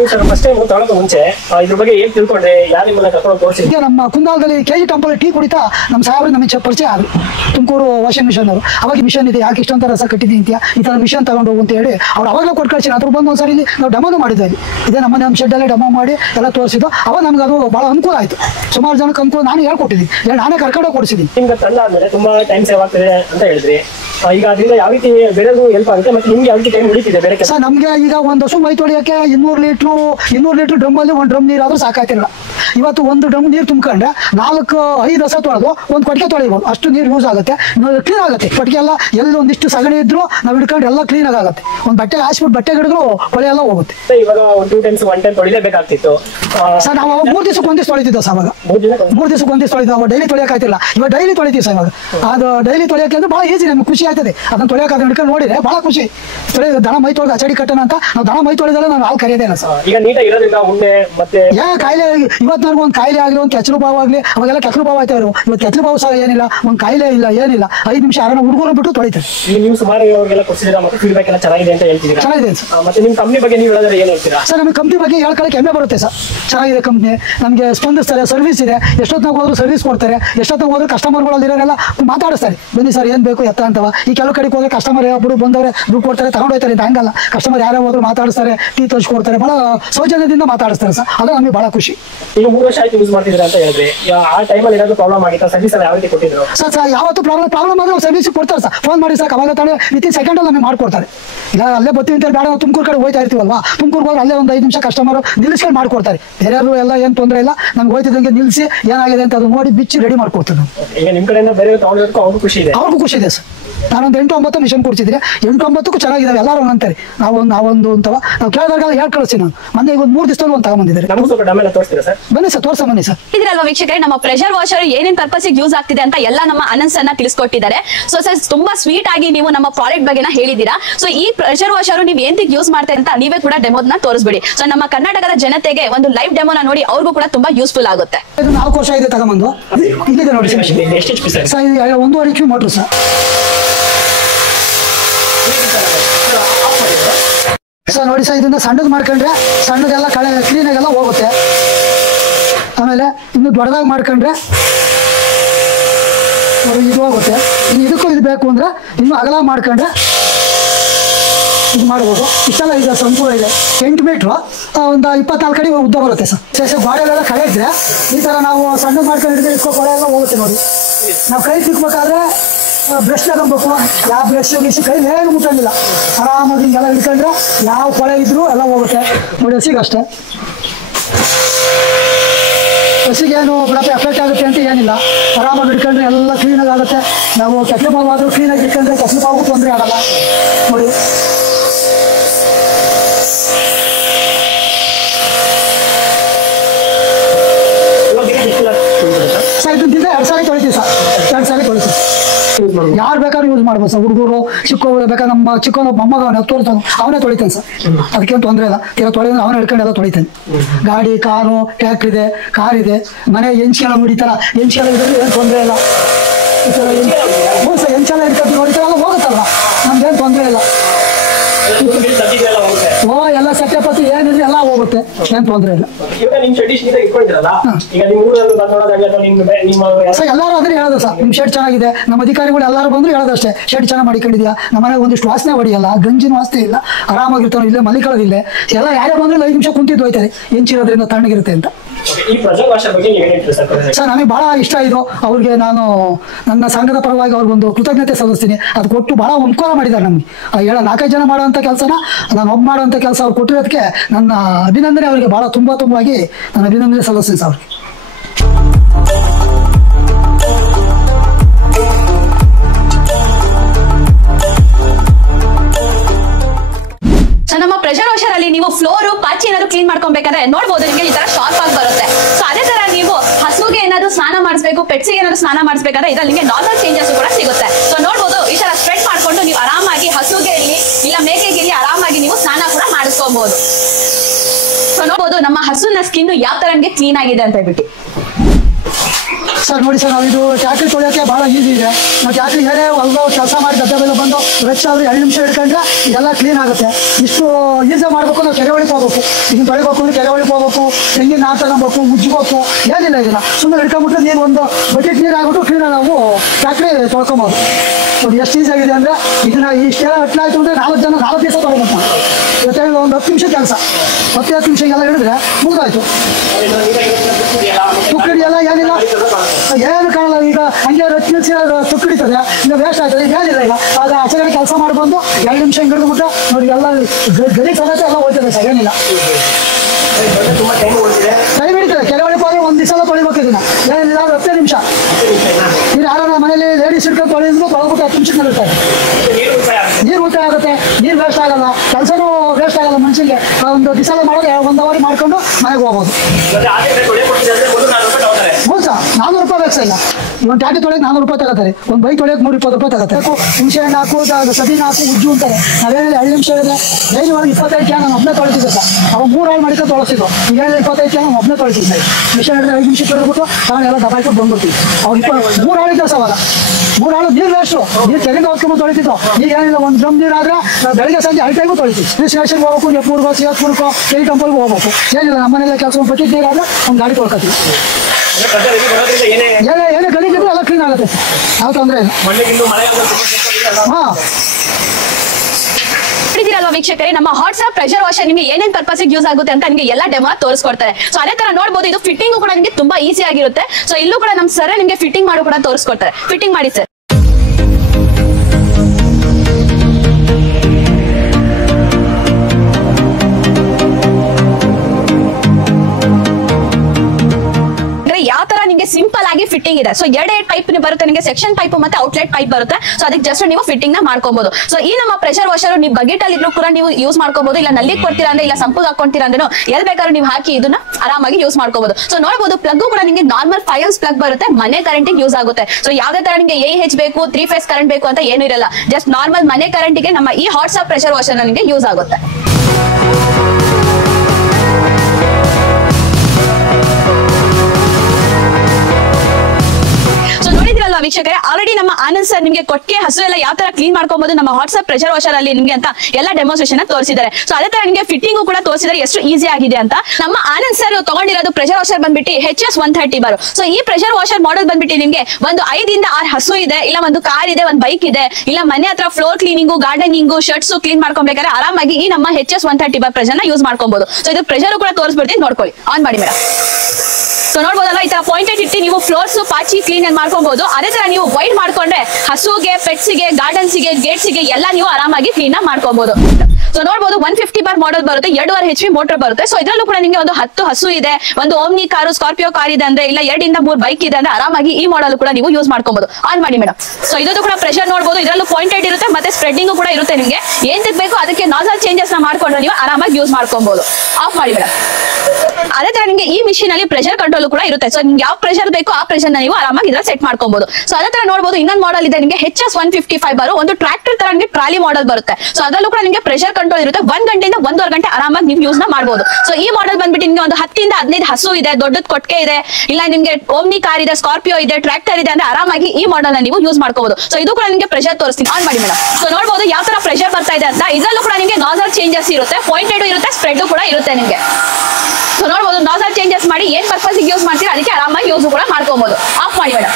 ಈಗ ನಮ್ಮ ಕುಂದಾಲದಲ್ಲಿ KG ಟೆಂಪಲ್ ಟೀ ಕುಡಿತಾ ನಮ್ಮ ಸಾಹೇಬ್ರಿಗೆ ನಮಗೆ ಪರಿಚಯ ಆದ್ರು, ತುಮಕೂರು ವಾಷಿಂಗ್ ಮಿಷನ್ ಅವರು. ಅವಾಗ ಮಿಷನ್ ಇದೆ, ಯಾಕೆ ಇಷ್ಟೊಂದು ರಸ ಕಟ್ಟಿದ್ದೀನಿ ಅಂತೀಯ, ಈ ಥರ ಮಿಷನ್ ತಗೊಂಡು ಹೋಗು ಅಂತ ಹೇಳಿ ಅವ್ರು ಅವಾಗಲೇ ಕೊಟ್ಟು ಕಳಿಸಿ. ಅದ್ರ ಬಂದು ಒಂದ್ಸರಿ ನಾವು ಡೆಮೋನು ಮಾಡಿದ್ವಿ. ಇದೇ ನಮ್ಮ ಶೆಡ್ಡಲ್ಲೇ ಡೆಮೋ ಮಾಡಿ ಎಲ್ಲ ತೋರಿಸಿದ್ದು. ಅವಾಗ ನಮ್ಗೆ ಅದು ಭಾಳ ಅನುಕೂಲ ಆಯಿತು. ಸುಮಾರು ಜನಕ್ಕೆ ಅನುಕೂಲ. ನಾನು ಹೇಳ್ಕೊಟ್ಟಿದ್ದೀನಿ, ನಾನೇ ಕರ್ಕೊಂಡೋಗಿ ಕೊಡಿಸಿದ್ದೀನಿ. ನಿಮ್ಗೆ ತಂದಾದ್ಮೇಲೆ ತುಂಬಾ ಟೈಮ್ ಸೇವ್ ಆಗ್ತದೆ ಅಂತ ಹೇಳಿದ್ರಿ. ಈಗ ಅದರಿಂದ ಯಾವ ರೀತಿ ಬೇರೆಗೂ ಹೆಲ್ಪ್ ಆಗುತ್ತೆ ಮತ್ತೆ ನಿಮ್ಗೆ ಯಾವ ರೀತಿ ಟೈಮ್ ಉಳಿತಿದೆ ಬೇರೆ ಕೆಲಸ? ನಮಗೆ ಈಗ ಒಂದು ಹಸು ಮೈ ತೊಳೆಯೋಕ್ಕೆ 200 ಲೀಟ್ರ್ ಡ್ರಮ್ಮಲ್ಲಿ ಒಂದು ಡ್ರಮ್ ನೀರು ಆದರೂ ಸಾಕಾಗ್ತಿರಲ್ಲ. ಇವತ್ತು ಒಂದು ಡ್ರಮ್ ನೀರು ತುಂಬ್ಕೊಂಡ್ರೆ 4-5 ಹಸ ತೊಳೆದು ಒಂದು ಕೊಟ್ಟಿಗೆ ತೊಳಿಬೋದು. ಅಷ್ಟು ನೀರು ಯೂಸ್ ಆಗುತ್ತೆ, ಕ್ಲೀನ್ ಆಗುತ್ತೆ. ಕೊಟ್ಟಿಗೆ ಎಲ್ಲ ಎಲ್ಲಿ ಒಂದಿಷ್ಟು ಸಗಣಿ ಇದ್ರು ನಾವು ಹಿಡ್ಕೊಂಡು ಎಲ್ಲ ಕ್ಲೀನಾಗಿ ಆಗುತ್ತೆ. ಒಂದು ಬಟ್ಟೆ ಹಾಸ್ಬಿಟ್ಟು ಬಟ್ಟೆ ಹಿಡಿದ್ರು ಕೊಳೆ ಎಲ್ಲ ಹೋಗುತ್ತೆ. ಇವಾಗ 2 ಟೈಮ್ಸ್ 1 ಟೈಮ್ ತೊಳಿಲೇಬೇಕಾಗ್ತಿತ್ತು ಸರ್. ನಾವು 3 ದಿವಸಕ್ಕೆ ಒಂದಿವ್ಸ ತೊಳಿತಿದ್ದೋ ಸರ್. ಅವಾಗ 3 ದಿವಸಕ್ಕೆ ಒಂದಿವ್ಸ ತೊಳಿದ್ವಿ. ಅವಾಗ ಡೈಲಿ ತೊಳೆಯೋಕ್ಕಾಯ್ತಿಲ್ಲ, ಇವಾಗ ಡೈಲಿ ತೊಳಿತೀವಿ ಸರ್. ಇವಾಗ ಅದು ಡೈಲಿ ತೊಳೆಯೋಕೆ ಅಂದ್ರೆ ಭಾಳ ಈಸಿ, ನಮ್ಗೆ ಖುಷಿ ಆಗ್ತದೆ. ಅದನ್ನು ತೊಳೆಯೋಕೆ ಅದನ್ನ ಹಿಡ್ಕೊಂಡು ನೋಡಿದ್ರೆ ಭಾಳ ಖುಷಿ. ದನ ಮೈ ತೊಳೆದು ಅಚಡಿ ಕಟ್ಟೋಣ ಅಂತ ನಾವು ದನ ಮೈ ತೊಳೆದಲ್ಲ ನಾವು ಹಾಲು ಕರೆಯೋದೇ ಇಲ್ಲ ಸರ್. ಈಗ ನೀಟಾಗಿ ಇರೋದ್ರಿಂದ ಉಣ್ಣೆ ಮತ್ತೆ ಕಾಯಿಲೆ ಇವತ್ತು ಎಷ್ಟೊತ್ತವರೆಗೂ ಒಂದು ಕಾಯಿಲೆ ಆಗಲಿ, ಒಂದು ಕೆಚ್ಚಲು ಬಾವು ಆಗಲಿ, ಅವಾಗೆಲ್ಲ ಕೆಚ್ಚಲು ಬಾವು ಆಯ್ತಾ ಇರೋ, ಇವತ್ತು ಕೆಚ್ಚಲು ಬಾವು ಸಹ ಏನಿಲ್ಲ, ಒಂದು ಕಾಯಿಲೆ ಇಲ್ಲ, ಏನಿಲ್ಲ. 5 ನಿಮಿಷ ಆರಾಮ ಹುಡುಗರು ಬಿಟ್ಟು ತೊಳಿತಾರೆ. ನೀವು ಸುಮಾರು ಅವ್ರಿಗೆಲ್ಲ ಕೊಡ್ಸಿದ್ದೀರಾ ಮತ್ತೆ ಫೀಡ್ಬ್ಯಾಕ್ ಎಲ್ಲ ಚೆನ್ನಾಗಿದೆ ಅಂತ ಹೇಳ್ತಿದ್ದೀರಾ. ಚೆನ್ನಾಗಿದೆ ಸರ್. ಮತ್ತೆ ನಿಮ್ಮ ಕಂಪ್ನಿ ಬಗ್ಗೆ ನೀವು ಹೇಳಿದ್ರೆ ಏನು ಹೇಳ್ತೀರಾ ಸರ್? ನಮ್ಮ ಕಂಪ್ನಿ ಬಗ್ಗೆ ಹೇಳ್ಕೊಳ್ಳೋಕೆ ಹೆಮ್ಮೆ ಬರುತ್ತೆ ಸರ್. ಚೆನ್ನಾಗಿದೆ ಕಂಪ್ನಿ, ನಮಗೆ ಸ್ಪಂದಿಸ್ತಾರೆ, ಸರ್ವಿಸ್ ಇದೆ, ಎಷ್ಟೊತ್ತಿನಾಗ ಹೋದ್ರು ಸರ್ವಿಸ್ ಕೊಡ್ತಾರೆ, ಎಷ್ಟೊತ್ತಿನಾಗ ಹೋದ್ರು ಕಸ್ಟಮರ್ಗಳಲ್ಲಿ ಇರೋರೆಲ್ಲ ಮಾತಾಡಿಸ್ತಾರೆ, ಬನ್ನಿ ಸರ್ ಏನು ಬೇಕು ಎತ್ತ ಅಂತವ. ಈ ಕೆಲವು ಕಡೆಗೆ ಹೋದ್ರೆ ಕಸ್ಟಮರ್ ಒಬ್ಬರು ಬಂದವರೆ ದುಡ್ಡು ಕೊಡ್ತಾರೆ ತಗೊಂಡು ಹೋಗ್ತಾರೆ ಅಂತ ಹಂಗಲ್ಲ. ಕಸ್ಟಮರ್ ಯಾರೇ ಹೋದ್ರು ಮಾತಾಡಿಸ್ತಾರೆ, ಟೀ ತರಿಸ್ಕೊಡ್ತಾರೆ, ಭಾಳ ಸೌಜನ್ಯದಿಂದ ಮಾತಾಡಿಸ್ತಾರೆ ಸರ್. ಅದು ನಮಗೆ ಭಾಳ ಖುಷಿ. ಈಗ 3 ವರ್ಷ ಆಯ್ತು ಯೂಸ್ ಮಾಡ್ತಿದ್ದೀರಾ ಅಂತ ಹೇಳಿದ್ರಿ. ಆ ಟೈಮಲ್ಲಿ ಏನಾದ್ರು ಪ್ರಾಬ್ಲಮ್ ಆಗಿತ್ತಾ? ಸರ್ವಿಸ್ ಯಾವ ರೀತಿ ಕೊಟ್ಟಿದ್ರು ಸರ್? ಯಾವತ್ತು ಪ್ರಾಬ್ಲಮ್ ಆದ್ರೆ ಸರ್ವಿಸ್ ಕೊಡ್ತಾರೆ ಸರ್. ಫೋನ್ ಮಾಡಿ ಸರ್, ಅವಾಗ ತಾನೇ ವಿತಿನ್ ಸೆಕೆಂಡಲ್ಲಿ ನಮಗೆ ಮಾಡ್ಕೊಡ್ತಾರೆ. ಈಗ ಅಲ್ಲೇ ಬರ್ತೀವಿ ಅಂತ ಬೇಡ, ತುಮಕೂರು ಕಡೆ ಹೋಗ್ತಾ ಇರ್ತೀವಲ್ವಾ, ತುಮಕೂರು ಹೋದ್ರೆ ಅಲ್ಲೇ ಒಂದು 5 ನಿಮಿಷ ಕಸ್ಟಮರ್ ನಿಲ್ಲಿಸ್ಕೊಂಡು ಮಾಡ್ಕೊಡ್ತಾರೆ. ಬೇರೆಯವರು ಎಲ್ಲ ಏನು ತೊಂದರೆ ಇಲ್ಲ, ನಮ್ಗೆ ಹೋಗ್ತಿದ್ದಂಗೆ ನಿಲ್ಲಿಸಿ ಏನಾಗಿದೆ ಅಂತ ಅದು ನೋಡಿ ಬಿಚ್ಚಿ ರೆಡಿ ಮಾಡ್ಕೊಡ್ತಾರೆ. ಈಗ ನಿಮ್ಮ ಕಡೆಯಿಂದ ಬೇರೆ ತಗೊಂಡಿರೋದಕ್ಕೂ ಅವ್ರಿಗೂ ಖುಷಿ ಇದೆ. ಅವ್ರಿಗೂ ಖುಷಿ ಇದೆ ಸರ್. ನಾನೊಂದು 8-9 ಮಿಷನ್ ಕೊಡ್ತಿದ್ರೆ 8-9ಕ್ಕೂ ಚೆನ್ನಾಗಿದ್ದಾವೆ. ಎಲ್ಲರೂ ಅಂತಾರೆ ನಾವೊಂದು ಅಂತವ ನಾವು ಕೇಳಿದಾಗ ಹೇಳಿ ಕಳಿಸ್ತೀನಿ. ನಾನು ಮೊನ್ನೆ ಈಗ ಒಂದು 3 ದಿವಸದಲ್ಲಿ ಒಂದು ತಗೊಂಬಂದಿದ್ದಾರೆ. ನಮಗೂ ಸ್ವಲ್ಪ ಡಮ್ ಎಲ್ಲ ತೋರಿಸ್ತೀರಾ ಸರ್? ಬನ್ನಿ ಸರ್, ತೋರ್ಸ ಬನ್ನಿ ಸರ್. ಇದ್ರಲ್ವಾ ವೀಕ್ಷಕರೇ, ನಮ್ಮ ಪ್ರೆಷರ್ ವಾಷರ್ ಏನೇನ್ ಪರ್ಪಸ್ಗೆ ಯೂಸ್ ಆಗ್ತಿದೆ ಅಂತ ಎಲ್ಲ ನಮ್ಮ ಅನನ್ಸ್ ಅನ್ನ ತಿಳಿಸ್ಕೊಟ್ಟಿದ್ದಾರೆ. ಸೊ ಸರ್, ತುಂಬಾ ಸ್ವೀಟ್ ಆಗಿ ನೀವು ನಮ್ಮ ಪ್ರಾಡಕ್ಟ್ ಬಗ್ಗೆ ಹೇಳಿದೀರಾ. ಸೊ ಈ ಪ್ರೆಷರ್ ವಾಷರ್ ನೀವು ಏನ್ ಯೂಸ್ ಮಾಡ್ತಾರೆ ಅಂತ ನೀವೇ ಕೂಡ ಡೆಮೋನ ತೋರಿಸ್ಬಿಡಿ. ಸೊ ನಮ್ಮ ಕರ್ನಾಟಕದ ಜನತೆಗೆ ಒಂದು ಲೈವ್ ಡೆಮೋನ ನೋಡಿ ಅವ್ರಿಗೂ ಕೂಡ ತುಂಬಾ ಯೂಸ್ಫುಲ್ ಆಗುತ್ತೆ. ಇದು 4 ವರ್ಷ ಇದೆ ತಗೊಂಬಂದು. ಇಲ್ಲಿದೆ ನೋಡಿ ಸರ್. ಎಷ್ಟು HP ಸರ್? ಸರ್ ಇದು 1.5 HP ಮೋಟ್ರು ಸರ್. ಸರ್ ನೋಡಿ ಸರ್, ಇದನ್ನ ಸಣ್ಣದು ಮಾಡ್ಕೊಂಡ್ರೆ ಸಣ್ಣದೆಲ್ಲ ಕ್ಲೀನಾಗೆಲ್ಲ ಹೋಗುತ್ತೆ. ಆಮೇಲೆ ಇನ್ನು ದೊಡ್ಡದಾಗಿ ಮಾಡ್ಕೊಂಡ್ರೆ ಇದು ಹೋಗುತ್ತೆ. ಇನ್ನು ಇದಕ್ಕೂ ಇದು ಬೇಕು ಅಂದ್ರೆ ಇನ್ನು ಅಗಲ ಮಾಡ್ಕೊಂಡ್ರೆ ಇದು ಮಾಡ್ಬೋದು. ಇಷ್ಟೆಲ್ಲ ಇದೆ, ಸಂಪೂರ್ಣ ಇದೆ. 8 ಮೀಟ್ರು, ಒಂದು 24 ಅಡಿ ಉದ್ದ ಬರುತ್ತೆ ಸರ್. ಗೋಡೆಗಳೆಲ್ಲ ಕಳೆ ಇದ್ರೆ ಈ ಥರ ನಾವು ಸಣ್ಣ ಮಾಡ್ಕೊಂಡಿದ್ರೆ ಇಸ್ಕೊ ಕೊಳೆ ಎಲ್ಲ ಹೋಗುತ್ತೆ ನೋಡಿ. ನಾವು ಕೈ ಸಿಕ್ಬೇಕಾದ್ರೆ ಬ್ರಷ್ ತಗೊಬೇಕು. ಯಾವ ಬ್ರಷ್ ಕೈ ಏನು ಮುಟ್ಟಂಗಿಲ್ಲ. ಆರಾಮಾಗಿ ಹಿಂಗೆಲ್ಲ ಹಿಡ್ಕೊಂಡ್ರೆ ಯಾವ ಕೊಳೆ ಇದ್ರು ಎಲ್ಲ ಹೋಗುತ್ತೆ ನೋಡಿ. ಹಸಿಗಷ್ಟೇ, ಹಸಿಗೇನು ಬಡಪ ಎಫೆಕ್ಟ್ ಆಗುತ್ತೆ ಅಂತ ಏನಿಲ್ಲ. ಆರಾಮಾಗಿ ಹಿಡ್ಕೊಂಡ್ರೆ ಎಲ್ಲ ಕ್ಲೀನಾಗಿ ಆಗುತ್ತೆ. ನಾವು ಕೆಸರು ಬಾವು ಆದರೂ ಕ್ಲೀನಾಗಿ ಹಿಡ್ಕೊಂಡ್ರೆ ಕೆಸರು ಬಾವು ತೊಂದರೆ ಆಗಲ್ಲ ನೋಡಿ. ಸರ್ ಇದು ದಿನ 2 ಸಾರಿ ತೊಳಿತೀವಿ ಸರ್. 2 ಸಾರಿ ತೊಳಿತೀವಿ. ಯಾರು ಬೇಕಾದ್ರೂ ಯೂಸ್ ಮಾಡ್ಬೋದು ಸರ್. ಹುಡುಗರು ಚಿಕ್ಕವರು ಬೇಕಾದ್ರೆ ನಮ್ಮ ಚಿಕ್ಕವನ ಮೊಮ್ಮಗ ಅವನೇ ತೋರ್ತಾನೆ, ಅವನೇ ತೊಳಿತಾನೆ ಸರ್. ಅದಕ್ಕೇನು ತೊಂದರೆ ಇಲ್ಲ. ತೊಳೆದ್ರೆ ಅವನೇ ಹಿಡ್ಕೊಂಡು ಎಲ್ಲ ತೊಳಿತಾನೆ. ಗಾಡಿ, ಕಾರು, ಟ್ಯಾಕ್ಟ್ರ್ ಇದೆ, ಕಾರ್ ಇದೆ, ಮನೆ ಹೆಂಚ್ಕೆಲ್ಲ ಮುಡಿತಾರ, ಹೆಂಚ್ಕೆಲ್ಲ ಇದ್ರೆ ಏನು ತೊಂದರೆ ಇಲ್ಲ. ಹ್ಞೂ ಸರ್, ಹೆಂಚೆಲ್ಲ ಹಿಡ್ಕೊಂಡು ನೋಡಿತಾರಲ್ಲ ಹೋಗುತ್ತಲ್ಲ, ನಮ್ಗೇನು ತೊಂದರೆ ಇಲ್ಲ. ಎಲ್ಲ ಸತ್ಯಪತಿ ಏನಿದೆ ಎಲ್ಲ ಹೋಗುತ್ತೆ, ಏನ್ ತೊಂದರೆ ಇಲ್ಲ. ಎಲ್ಲರೂ ಅದ್ರೆ ಹೇಳೋದು ಸರ್, ನಿಮ್ ಶೆಡ್ ಚೆನ್ನಾಗಿದೆ. ನಮ್ಮ ಅಧಿಕಾರಿಗಳು ಎಲ್ಲರೂ ಬಂದ್ರು ಹೇಳೋದಷ್ಟೇ, ಶೆಡ್ ಚೆನ್ನಾಗಿ ಮಾಡಿಕೊಂಡಿದ್ಯಾ, ನಮ್ಮ ಮನೆಗೆ ಒಂದಿಷ್ಟು ವಾಸನೆ ಹೊಡಿಯಲ್ಲ, ಗಂಜಿನ ವಾಸನೆ ಇಲ್ಲ, ಆರಾಮಾಗಿರ್ತಾನೆ, ಇಲ್ಲೇ ಮಲಿಕೊಳ್ಳೋದಿಲ್ಲ. ಎಲ್ಲ ಯಾರೇ ಬಂದ್ರೆ 5 ನಿಮಿಷ ಕುಂತಿದ್ದು ಹೋಯ್ತಾರೆ, ಹೆಂಚಿರೋದ್ರಿಂದ ತಣ್ಣಗಿರುತ್ತೆ ಅಂತ. ಸರ್ ನನಗೆ ಬಹಳ ಇಷ್ಟ ಇದು. ಅವ್ರಿಗೆ ನಾನು ನನ್ನ ಸಂಘದ ಪರವಾಗಿ ಅವ್ರಿಗೊಂದು ಕೃತಜ್ಞತೆ ಸಲ್ಲಿಸ್ತೀನಿ. ಅದು ಕೊಟ್ಟು ಬಹಳ ಉಪಕಾರ ಮಾಡಿದ್ದಾರೆ ನಮ್ಗೆ. 4-5 ಜನ ಮಾಡುವಂಥ ಕೆಲಸನ ನಾನು ಒಬ್ಬ ಮಾಡುವಂಥ ಕೆಲಸ ಅವ್ರು ಕೊಟ್ಟಿರೋದಕ್ಕೆ ನನ್ನ ಅಭಿನಂದನೆ ಅವರಿಗೆ ಬಹಳ ತುಂಬಾಗಿ ನಾನು ಅಭಿನಂದನೆ ಸಲ್ಲಿಸ್ತೀನಿ ಸರ್ ಅವ್ರಿಗೆ. ನಮ್ಮ ಪ್ರೆಷರ್ ವಾಷರ್ ಅಲ್ಲಿ ನೀವು ಫ್ಲೋರ್ ಪಾಚಿ ಏನಾದ್ರು ಕ್ಲೀನ್ ಮಾಡ್ಕೊಬೇಕಾದ್ರೆ ನೋಡ್ಬೋದು, ನಿಮಗೆ ಈ ತರ ಶಾರ್ಪ್ ಆಗಿ ಬರುತ್ತೆ. ಸೊ ಅದೇ ತರ ನೀವು ಹಸುಗೆ ಏನಾದ್ರು ಸ್ನಾನ ಮಾಡಿಸ್ಬೇಕು, ಪೆಟ್ಸಿಗೆ ಏನಾದ್ರು ಸ್ನಾನ ಮಾಡಿಸ್ಬೇಕಾದ್ರೆ ಇದ್ರಲ್ಲಿ ನಿಮಗೆ ನಾರ್ಮಲ್ ಚೇಂಜಸ್ ಕೂಡ ಸಿಗುತ್ತೆ. ಸೊ ನೋಡ್ಬೋದು, ಈ ತರ ಸ್ಪ್ರೆಡ್ ಮಾಡ್ಕೊಂಡು ನೀವು ಆರಾಮಾಗಿ ಹಸುಗೆ ಇರಲಿ ಇಲ್ಲ ಮೇಕೆಗೆ ಇರಲಿ ಆರಾಮಾಗಿ ನೀವು ಸ್ನಾನ ಕೂಡ ಮಾಡಿಸ್ಕೋಬಹುದು. ಸೊ ನೋಡ್ಬೋದು ನಮ್ಮ ಹಸುನ ಸ್ಕಿನ್ ಯಾವ ತರ ನಿಮಗೆ ಕ್ಲೀನ್ ಆಗಿದೆ ಅಂತ ಹೇಳ್ಬಿಟ್ಟು. ಸರ್ ನೋಡಿ ಸರ್, ನಾವು ಇದು ಟ್ಯಾಕ್ಟ್ರಿ ತೊಳೆಯೋಕ್ಕೆ ಭಾಳ ಈಸಿ ಇದೆ. ನಾವು ಟ್ಯಾಕ್ಟ್ರಿ ಏನೇ ಅಲ್ವಾ ಕೆಲಸ ಮಾಡಿ ಗದ್ದೆಲ್ಲ ಬಂದು ವೆಚ್ಚ ಆದ್ರೆ 2 ನಿಮಿಷ ಹಿಡ್ಕೊಂಡ್ರೆ ಇದೆಲ್ಲ ಕ್ಲೀನ್ ಆಗುತ್ತೆ. ಇಷ್ಟು ಈಸಿ ಮಾಡಬೇಕು. ನಾವು ಕೆರೆ ಒಳಗೆ ಹೋಗ್ಬೇಕು, ಇದನ್ನು ತೊಳಿಬೇಕು ಅಂದ್ರೆ ಕೆರೆ ಒಳಗೆ ಹೋಗ್ಬೇಕು, ತೆಂಗಿನ ನಾರು ತಗೊಬೇಕು, ಉಜ್ಜಬೇಕು, ಏನಿಲ್ಲ. ಇದನ್ನ ಸುಮ್ಮನೆ ಹಿಡ್ಕೊಂಡ್ಬಿಟ್ರೆ ನೀನು ಒಂದು ಬಕೆಟ್ ನೀರು ಆಗ್ಬಿಟ್ಟು ಕ್ಲೀನಾಗಿ ನಾವು ಟ್ಯಾಕ್ಟ್ರಿ ತೊಳ್ಕೊಬೋದು. ನೋಡಿ ಎಷ್ಟು ಈಸಿ ಆಗಿದೆ ಅಂದರೆ, ಇದನ್ನ ಇಷ್ಟೆಲ್ಲ ಅಟ್ಲಾಯ್ತು ಅಂದರೆ 4 ದಿವಸ ತೊಗೊಬೇಕು. ಜೊತೆಗೆ ಒಂದು 10 ನಿಮಿಷ ಕೆಲಸ, 10 ನಿಮಿಷಗೆಲ್ಲ ಹಿಡಿದ್ರೆ ಮುಗಿದಾಯ್ತು. ತುಕ್ಕಡಿ ಎಲ್ಲ ಏನಿಲ್ಲ, ಏನು ಕಾಣಲ್ಲ. ಈಗ ಹಂಗೆ ನಿಲ್ಸಿ ತುಕ್ಕಿಡಿತದೆ, ಈಗ ವೇಸ್ಟ್ ಆಗ್ತದೆ, ಏನಿಲ್ಲ. ಈಗ ಅದು ಆಚೆಗಡೆ ಕೆಲಸ ಮಾಡ್ಬಂದು 2 ನಿಮಿಷ ಹಿಂಗೆ ಹಿಡಿದ್ಬಿಟ್ಟು ನೋಡಿ ಎಲ್ಲ ಗಡಿ ತಗೋತೆ ಎಲ್ಲ ಹೋಗ್ತದೆ ಸರ್, ಏನಿಲ್ಲ. ಟೈಮ್ ಹಿಡಿತದೆ. ಕೆರೆ ಒಳಗೆ ಹೋದ್ರೆ 1 ದಿವಸ ಎಲ್ಲ ತೊಳಿಬೇಕು. ಇದನ್ನ ಏನಿಲ್ಲ 10 ನಿಮಿಷ. ಇದು ಯಾರು ಮನೇಲಿ ಲೇಡೀಸ್ ಹಿಡ್ಕೊಂಡು ತೊಳೆದ್ರು ತೊಳ್ಬಿಟ್ಟು 10 ನಿಮಿಷ ಇರ್ತಾರೆ. ನೀರು ಉಳಿತಾಯ ಆಗುತ್ತೆ, ನೀರು ವೇಸ್ಟ್ ಆಗಲ್ಲ, ಕೆಲಸನೂ ವೇಸ್ಟ್ ಆಗಲ್ಲ ಮನುಷ್ಯನಿಗೆ. ಒಂದು ದಿವಸ ಮಾಡೋದು 1 ಅವರ್ ಮಾಡ್ಕೊಂಡು ಮನೆಗೆ ಹೋಗ್ಬೋದು. ಹೌದು ಸರ್, 400 ರೂಪಾಯಿ ಬೇಕು ಕೆಲಸ ಇಲ್ಲ. ಒಂದು ಟ್ಯಾಕ್ಟರ್ ತೊಳೆಯಕ್ಕೆ 400 ರೂಪಾಯಿ ತಗೋತಾರೆ, ಒಂದು ಬೈಕ್ ತೊಳೆಯಕ್ಕೆ 120 ರೂಪಾಯಿ ತಗೋತಾರೆ. ಹುಣಸೆ ಹಣ್ಣು ಹಾಕು, ಸಬೀನ ಹಾಕು, ಉಜ್ಜು ಅಂತಾರೆ. ನಾವೇನಿಲ್ಲ 2 ನಿಮಿಷ ಇದೆ ಡೈಲಿ ಒಳಗೆ 25 ಕ್ಯಾನ್ ನಾನು ಒಬ್ಬನೇ ತೊಳಿತಿದ್ದೆ ಸರ್. ಅವಾಗ 3 ಆಳು ಮಾಡಿಕೊಂಡು ತೊಳಸಿದ್ದು. ಈಗ 25 ಕ್ಯಾನ್ ನಾನು ಒಬ್ಬನೇ ತೊಳಿತೀನಿ ಸರ್. ಮಿಷನ್ ಹಿಡಿದ್ರೆ 5 ನಿಮಿಷ ತೊಳೆದ್ಬಿಟ್ಟು ನಾನು ಎಲ್ಲ ದಬಾಯ್ಕೊಂಡು ಬಂದ್ಬಿಡ್ತೀವಿ. ಅವ್ರು 3 ಆಳು ಇದ್ದ ಸರ್. ಅವಾಗ 3 ಆಳು ನೀರು ವೇಸ್ಟು, ನೀರು ತೆಗೆದು ಹೋಗ್ಕೊಂಡು ತೊಳಿತಿದ್ದು. ಈಗ ಏನಿಲ್ಲ, ಒಂದು ಡ್ರಮ್ ನೀರು ಆದರೆ ಬೆಳಗ್ಗೆ ಸಂಜೆ 2 ಟೈಮು ತೊಳಿತೀವಿ. ಸ್ಟೇಷನ್ಗೆ ಹೋಗ್ಬೇಕು, ಎಪ್ಪೂರ್ಗೋ ಸಿಯಾತ್ಪುರ್ಗೋ ಎಲ್ಲಿ ಟೆಂಪಲ್ಗೆ ಹೋಗ್ಬೇಕು. ಏನಿಲ್ಲ, ನಮ್ಮನೆಲ್ಲ ಕೆಲಸ ಒಂದು ಬಕೆಟ್ ನೀರು ಆದರೆ ಒಂದು ಗಾಡಿ ತೊಳ್ಕೊತೀವಿ. ಏನೇ ಗಲೀಜಿದ್ರು ಎಲ್ಲ ಕ್ಲೀನ್ ಆಗುತ್ತೆ, ಯಾವ ತೊಂದರೆ ಇಲ್ಲ. ಹಾಂ ನೋಡಿದಿರಲ್ವಾ ವೀಕ್ಷಕರೇ, ನಮ್ಮ ಹಾಟ್ಸ್ಆಪ್ ಪ್ರೆಷರ್ ವಾಷರ್ ನಿಮಗೆ ಏನೇನ್ ಪರ್ಪಸ್ ಯೂಸ್ ಆಗುತ್ತೆ ಅಂತ ನಿಮಗೆ ಎಲ್ಲ ಡೆಮೋ ತೋರಿಸ್ಕೊಡ್ತಾರೆ. ಸೊ ಅದೇ ತರ ನೋಡಬಹುದು, ಇದು ಫಿಟ್ಟಿಂಗ್ ಕೂಡ ನಿಮಗೆ ತುಂಬಾ ಈಸಿ ಆಗಿರುತ್ತೆ. ಸೊ ಇಲ್ಲೂ ಕೂಡ ನಮ್ಮ ಸರ್ ನಿಮಗೆ ಫಿಟ್ಟಿಂಗ್ ಮಾಡೋ ಕೂಡ ತೋರಿಸ್ಕೊಡ್ತಾರೆ. ಫಿಟ್ಟಿಂಗ್ ಮಾಡಿ ಸರ್. ಯಾವ ತರ ನಿಮಗೆ ಸಿಂಪಲ್ ಆಗಿ ಫಿಟ್ಟಿಂಗ್ ಇದೆ. ಸೊ 2 ಟೈಪ್ ಬರುತ್ತೆ ನಿಮಗೆ, ಸೆಕ್ಷನ್ ಪೈಪ್ ಮತ್ತೆ ಔಟ್ಲೆಟ್ ಪೈಪ್ ಬರುತ್ತೆ. ಸೊ ಅದಕ್ಕೆ ಜಸ್ಟ್ ನೀವು ಫಿಟ್ಟಿಂಗ್ ನ ಮಾಡ್ಕೋಬಹುದು. ಸೊ ಈ ನಮ್ಮ ಪ್ರೆಷರ್ ವಾಷರ್ ನೀವು ಬಕೆಟ್ ಅಲ್ಲಿ ಇದ್ರೂ ಕೂಡ ನೀವು ಯೂಸ್ ಮಾಡ್ಕೋಬಹುದು. ಇಲ್ಲ ನಲ್ಲಿ ಕೊಡ್ತೀರಾ ಅಂದ್ರೆ, ಇಲ್ಲ ಸಂಪುಗ್ ಹಾಕೊಂತೀರಾ ಅಂದ್ರೆ ಎಲ್ಲಿ ಬೇಕಾದ್ರೂ ನೀವು ಹಾಕಿ ಇದನ್ನ ಆರಾಮಾಗಿ ಯೂಸ್ ಮಾಡ್ಕೋಬಹುದು. ಸೊ ನೋಡಬಹುದು, ಪ್ಲಗ್ ಕೂಡ ನಿಮಗೆ ನಾರ್ಮಲ್ 5 amps ಪ್ಲಗ್ ಬರುತ್ತೆ, ಮನೆ ಕರೆಂಟ್ ಯೂಸ್ ಆಗುತ್ತೆ. ಸೊ ಯಾವ್ದೇ ತರ ನಿಮಗೆ AH ಬೇಕು, 3 phase ಕರೆಂಟ್ ಬೇಕು ಅಂತ ಏನು ಇರಲ್ಲ. ಜಸ್ಟ್ ನಾರ್ಮಲ್ ಮನೆ ಕರೆಂಟ್ಗೆ ನಮ್ಮ ಈ ಹಾಟ್ಸ್ಆಪ್ ಪ್ರೆಷರ್ ವಾಷರ್ ನಿಮಗೆ ಯೂಸ್ ಆಗುತ್ತೆ. ವೀಕ್ಷಕರೇ, ಆಲ್ರೆಡಿ ನಮ್ಮ ಆನಂದ್ ಸರ್ ನಿಮಗೆ ಕೊಟ್ಟಿಗೆ ಹಸು ಎಲ್ಲ ಯಾವ ತರ ಕ್ಲೀನ್ ಮಾಡ್ಕೊಬಹುದು ನಮ್ಮ ಹಾಟ್ಸ್ಆಪ್ ಪ್ರೆಷರ್ ವಾಷರ್ ಅಲ್ಲಿ ನಿಮಗೆ ಅಂತ ಎಲ್ಲ ಡೆಮೋನ್ಸ್ಟ್ರೇಷನ್ ತೋರಿಸಿದ್ದಾರೆ. ಸೊ ಅದೇ ತರ ನಿಮಗೆ ಫಿಟ್ಟಿಂಗ್ ಕೂಡ ತೋರಿಸಿದ್ದಾರೆ ಎಷ್ಟು ಈಸಿ ಆಗಿದೆ ಅಂತ. ನಮ್ಮ ಆನಂದ್ ಸರ್ ತಗೊಂಡಿರೋದು ಪ್ರೆಷರ್ ವಾಷರ್ ಬಂದ್ಬಿಟ್ಟು HS 130 ಬಾರು. ಸೊ ಈ ಪ್ರೆಷರ್ ವಾಷರ್ ಮಾಡೆಲ್ ಬಂದ್ಬಿಟ್ಟು ನಿಮಗೆ ಒಂದು 5 ಇಂದ 6 ಹಸು ಇದೆ, ಇಲ್ಲ ಒಂದು ಕಾರ್ ಇದೆ, ಒಂದು ಬೈಕ್ ಇದೆ, ಇಲ್ಲ ಮನೆ ಹತ್ರ floor cleaning, gardening, shirts clean ಮಾಡ್ಕೊಬೇಕಾದ್ರೆ ಆರಾಮಾಗಿ ಈ ನಮ್ಮ HS 130 ಬಾರ್ ಪ್ರೆಷರ್ ನ ಯೂಸ್ ಮಾಡ್ಕೊಬಹುದು. ಸೊ ಇದು ಪ್ರೆಷರ್ ಕೂಡ ತೋರಿಸ್ಬಿಡ್ತೀನಿ, ನೋಡ್ಕೊಳ್ಳಿ. ಆನ್ ಮಾಡಿ ಮೇಡಮ್. ಸೊ ನೋಡ್ಬೋದಲ್ಲ, ಈ ತರ ಪಾಯಿಂಟೆಡ್ ಇಟ್ಟು ನೀವು ಫ್ಲೋರ್ಸ್ ಪಾಚಿ ಕ್ಲೀನ್ ಮಾಡ್ಕೊಬಹುದು. ಅದೇ ತರ ನೀವು ವೈಡ್ ಮಾಡ್ಕೊಂಡ್ರೆ ಹಸುಗೆ, ಪೆಟ್ಸ್ಗೆ, ಗಾರ್ಡನ್ಸ್ಗೆ, ಗೇಟ್ಸ್ಗೆ ಎಲ್ಲ ನೀವು ಆರಾಮಾಗಿ ಕ್ಲೀನ್ ಮಾಡ್ಕೋಬಹುದು. ಸೊ ನೋಡಬಹುದು 150 ಬಾರ್ ಮಾಡೆಲ್ ಬರುತ್ತೆ, 2.5 HP ಮೋಟರ್ ಬರುತ್ತೆ. ಸೊ ಇದರಲ್ಲೂ ಕೂಡ ನಿಮಗೆ ಒಂದು 10 ಹಸು ಇದೆ, ಒಂದು ಓಮ್ನಿ ಕಾರು, ಸ್ಕಾರ್ಪಿಯೋ ಕಾರ್ ಇದೆ ಅಂದ್ರೆ, ಇಲ್ಲ 2 ಇಂದ 3 ಬೈಕ್ ಇದೆ ಅಂದ್ರೆ ಆರಾಮಾಗಿ ಈ ಮಾಡೆಲ್ ಕೂಡ ನೀವು ಯೂಸ್ ಮಾಡ್ಕೋಬಹುದು. ಆನ್ ಮಾಡಿ ಮೇಡಮ್. ಸೊ ಇದೊಂದು ಕೂಡ ಪ್ರೆಷರ್ ನೋಡಬಹುದು, ಇದರಲ್ಲೂ ಪಾಯಿಂಟೆಡ್ ಇರುತ್ತೆ ಮತ್ತೆ ಸ್ಪ್ರೆಡಿಂಗ್ ಕೂಡ ಇರುತ್ತೆ. ನಿಮಗೆ ಏನ್ ಬೇಕು ಅದಕ್ಕೆ ನಾಸಲ್ ಚೇಂಜಸ್ ನ ಮಾಡ್ಕೊಂಡ್ರೆ ನೀವು ಆರಾಮಾಗಿ ಯೂಸ್ ಮಾಡ್ಕೊಬಹುದು. ಆಫ್ ಮಾಡಿ ಮೇಡಮ್. ಅದೇ ತರ ನಿಮಗೆ ಈ ಮಿಷಿನ್ ಅಲ್ಲಿ ಪ್ರೆಷರ್ ಕಂಟ್ರೋಲ್ ಕೂಡ ಇರುತ್ತೆ. ಸೊ ನಿಮ್ಗೆ ಯಾವ ಪ್ರೆಷರ್ ಬೇಕು ಆ ಪ್ರೆಷರ್ ನೀವು ಆರಾಮಾಗಿ ಇದ್ರ ಸೆಟ್ ಮಾಡ್ಕೊಬಹುದು. ಸೊ ಅದೇ ತರ ನೋಡಬಹುದು, ಇನ್ನೊಂದು ಮಾಡೆಲ್ ಇದೆ ನಿಮಗೆ HS 155 ಬಾರು, ಒಂದು ಟ್ರಾಕ್ಟರ್ ತರ ನಿಮಗೆ ಟ್ರಾಲಿ ಮಾಡೆಲ್ ಬರುತ್ತೆ. ಸೊ ಅದರಲ್ಲೂ ಕೂಡ ನಿಮಗೆ ಪ್ರೆಷರ್ ಕಂಟ್ರೋಲ್ ಇರುತ್ತೆ. 1 ಗಂಟೆಯಿಂದ 1.5 ಗಂಟೆ ಆರಾಮಾಗಿ ನೀವು ಯೂಸ್ ನ ಮಾಡಬಹುದು. ಸೊ ಈ ಮಾಡೆಲ್ ಬಂದ್ಬಿಟ್ಟು ನಿಮಗೆ ಒಂದು 10 ಇಂದ 15 ಹಸು ಇದೆ, ದೊಡ್ಡದ ಕೊಟ್ಟಿಗೆ ಇದೆ, ಇಲ್ಲ ನಿಮಗೆ ಓಮ್ನಿ ಕಾರ್ ಇದೆ, ಸ್ಕಾರ್ಪಿಯೋ ಇದೆ, ಟ್ರಾಕ್ಟರ್ ಇದೆ ಅಂದ್ರೆ ಆರಾಮಾಗಿ ಈ ಮಾಡೆಲ್ ನ ನೀವು ಯೂಸ್ ಮಾಡ್ಕೋಬಹುದು. ಸೊ ಇದು ಕೂಡ ನಿಮಗೆ ಪ್ರೆಷರ್ ತೋರಿಸ್ತೀನಿ. ಆನ್ ಮಾಡಿ ಮೇಡಮ್. ಸೊ ನೋಡಬಹುದು ಯಾವ ತರ ಪ್ರೆಷರ್ ಬರ್ತಾ ಇದೆ ಅಂತ. ಇದರಲ್ಲೂ ಕೂಡ ನಿಮಗೆ ನಾಸಲ್ ಚೇಂಜಸ್ ಇರುತ್ತೆ, ಪಾಯಿಂಟೆಡ್ ಇರುತ್ತೆ, ಸ್ಪ್ರೆಡ್ ಕೂಡ ಇರುತ್ತೆ ನಿಮಗೆ. ಸೊ ನೋಡಬಹುದು, ನಾಸಲ್ ಚೇಂಜಸ್ ಮಾಡಿ ಏನ್ ಪರ್ಪಸ್ ಯೂಸ್ ಮಾಡ್ತೀರಾ ಅದಕ್ಕೆ ಆರಾಮಾಗಿ ಯೂಸ್ ಕೂಡ ಮಾಡ್ಕೋಬಹುದು. ಆಫ್ ಮಾಡಿ ಮೇಡಮ್.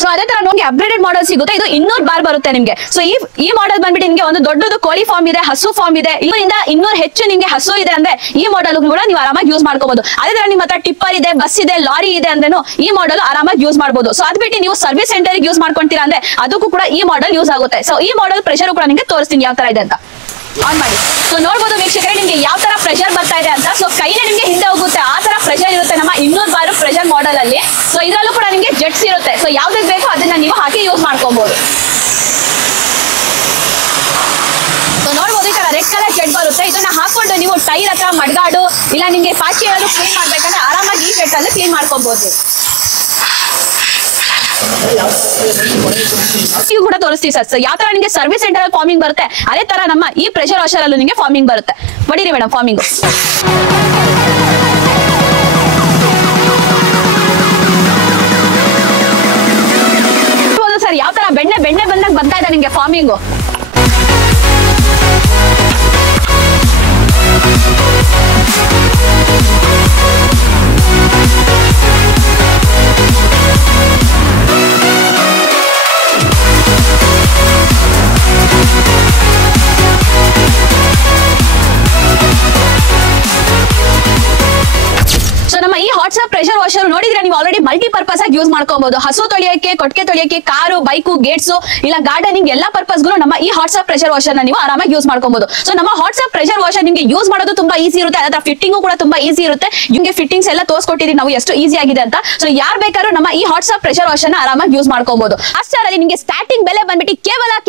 ಸೊ ಅದೇ ತರ ನೋಡಿ ಅಪ್ಗ್ರೇಡೆಡ್ ಮಾಡೆಲ್ ಸಿಗುತ್ತೆ, ಇದು 200 ಬಾರ್ ಬರುತ್ತೆ ನಿಮಗೆ. ಸೊ ಈ ಮಾಡೆಲ್ ಬಂದ್ಬಿಟ್ಟು ನಿಮಗೆ ಒಂದು ದೊಡ್ಡದು ಕೋಳಿ ಫಾರ್ಮ್ ಇದೆ, ಹಸು ಫಾರ್ಮ್ ಇದೆ, 200 ಹೆಚ್ಚು ನಿಮಗೆ ಹಸು ಇದೆ ಅಂದ್ರೆ ಈ ಮಾಡೆಲ್ ಕೂಡ ನೀವು ಆರಾಮಾಗಿ ಯೂಸ್ ಮಾಡ್ಕೋಬಹುದು. ಅದೇ ತರ ನಿಮ್ಮ ಹತ್ರ ಟಿಪ್ಪರ್ ಇದೆ, ಬಸ್ ಇದೆ, ಲಾರಿ ಇದೆ ಅಂದ್ರೂ ಈ ಮಾಡೆಲ್ ಆರಾಮಾಗಿ ಯೂಸ್ ಮಾಡಬಹುದು. ಸೊ ಅದ್ ಬಿಟ್ಟು ನೀವು ಸರ್ವಿಸ್ ಸೆಂಟರ್ ಯೂಸ್ ಮಾಡ್ಕೊಂತೀರಾ ಅಂದ್ರೆ ಅದಕ್ಕೂ ಕೂಡ ಈ ಮಾಡೆಲ್ ಯೂಸ್ ಆಗುತ್ತೆ. ಸೊ ಈ ಮಾಡೆಲ್ ಪ್ರೆಷರ್ ಕೂಡ ನಿಮಗೆ ತೋರಿಸ್ತೀನಿ ಯಾವ ತರ ಇದೆ ಅಂತ. ಆನ್ ಮಾಡಿ. ಸೊ ನೋಡಬಹುದು ವೀಕ್ಷಕರೇ, ನಿಮಗೆ ಯಾವ ತರ ಪ್ರೆಷರ್ ಬರ್ತಾ ಇದೆ ಅಂತ. ಸೊ ಕೈನ ನಿಮಗೆ ಹಿಂದೆ ಹೋಗುತ್ತೆ ಆ ತರ ಪ್ರೆಷರ್ ಇರುತ್ತೆ ನಮ್ಮ 200 ಬಾರ್ ಪ್ರೆಷರ್ ಮಾಡೆಲ್ ಅಲ್ಲಿ. ಸೊ ಇದರಲ್ಲೂ ಕೂಡ ನಿಮಗೆ ಜೆಟ್ಸ್ ಇರುತ್ತೆ. ಸೊ ಯಾವ್ದಕ್ಕೆ ಬೇಕೋ ಅದನ್ನ ನೀವು ಹಾಕಿ ಯೂಸ್ ಮಾಡ್ಕೊಬಹುದು. ಸೊ ನೋಡಬಹುದು, ಈ ತರ ರೆಡ್ ಕಲರ್ ಜೆಟ್ ಬರುತ್ತೆ. ಇದನ್ನ ಹಾಕೊಂಡು ನೀವು ಟೈರ್ ಹತ್ರ ಮಡ್ಗಾಡು, ಇಲ್ಲ ನಿಮಗೆ ಪಾಚಿ ಏನಾದ್ರು ಕ್ಲೀನ್ ಮಾಡ್ಬೇಕಂದ್ರೆ ಆರಾಮಾಗಿ ಈ ಜೆಟ್ ಅಲ್ಲಿ ಕ್ಲೀನ್ ಮಾಡ್ಕೊಬಹುದು. ಕೂಡ ತೋರಿಸ್ತೀವಿ ಸರ್. ಯಾವ ತರ ನಿಮಗೆ ಸರ್ವಿಸ್ ಸೆಂಟರ್ ಅಲ್ಲಿ ಫಾರ್ಮಿಂಗ್ ಬರುತ್ತೆ ಅದೇ ತರ ನಮ್ಮ ಈ ಪ್ರೆಷರ್ ವಾಷರ್ ಅಲ್ಲೂ ನಿಮಗೆ ಫಾರ್ಮಿಂಗ್ ಬರುತ್ತೆ. ಬಡೀರಿ ಮೇಡಮ್ ಫಾರ್ಮಿಂಗ್. ಸರ್ ಯಾವ ತರ ಬೆಣ್ಣೆ ಬಂದಾಗ ಬರ್ತಾ ಇದೆ ನಿಮಗೆ ಫಾರ್ಮಿಂಗು. ಪ್ರೆಷರ್ ವಾಷರ್ ನೋಡಿದ್ರೆ ನೀವು ಆಲ್ರೆಡಿ ಮಲ್ಟಿಪರ್ಪಸ್ ಆಗಿ ಯೂಸ್ ಮಾಡ್ಕೋಬಹುದು. ಹಸು ತೊಳೆಯಕ್ಕೆ, ಕೊಟ್ಟಿಗೆ ತೊಳೆಯಕ್ಕೆ, ಕಾರು, ಬೈಕು, ಗೇಟ್ಸ್, ಇಲ್ಲ ಗಾರ್ಡನಿಂಗ್ ಎಲ್ಲ ಪರ್ಪಸ್ಗಳು ನಮ್ಮ ಈ ಹಾಟ್ಸ್ಆಪ್ ಪ್ರೆಷರ್ ವಾಷರ್ ನೀವು ಆರಾಮಾಗಿ ಯೂಸ್ ಮಾಡ್ಕೋಬಹುದು. ಸೊ ನಮ್ಮ ಹಾಟ್ಸ್ಆಪ್ ಪ್ರೆಷರ್ ವಾಷರ್ ನಿಮಗೆ ಯೂಸ್ ಮಾಡೋದು ತುಂಬಾ ಈಸಿ ಇರುತ್ತೆ, ಅದರ ಫಿಟ್ಟಿಂಗು ಕೂಡ ತುಂಬಾ ಈಸಿ ಇರುತ್ತೆ. ನಿಮಗೆ ಫಿಟ್ಟಿಂಗ್ಸ್ ಎಲ್ಲ ತೋರಿಸ್ಕೊಟ್ಟಿದ್ದೀವಿ ನಾವು ಎಷ್ಟು ಈಸಿ ಆಗಿದೆ ಅಂತ. ಸೊ ಯಾರು ಬೇಕಾದ್ರೂ ನಮ್ಮ ಈ ಹಾಟ್ಸ್ಆಪ್ ಪ್ರೆಷರ್ ವಾಷರ್ ಆರಾಮಾಗಿ ಯೂಸ್ ಮಾಡ್ಕೋಬಹುದು. ಅಷ್ಟರಲ್ಲಿ ನಿಮಗೆ ಸ್ಟಾರ್ಟಿಂಗ್ ಬೆಲೆ ಬಂದ್ಬಿಟ್ಟು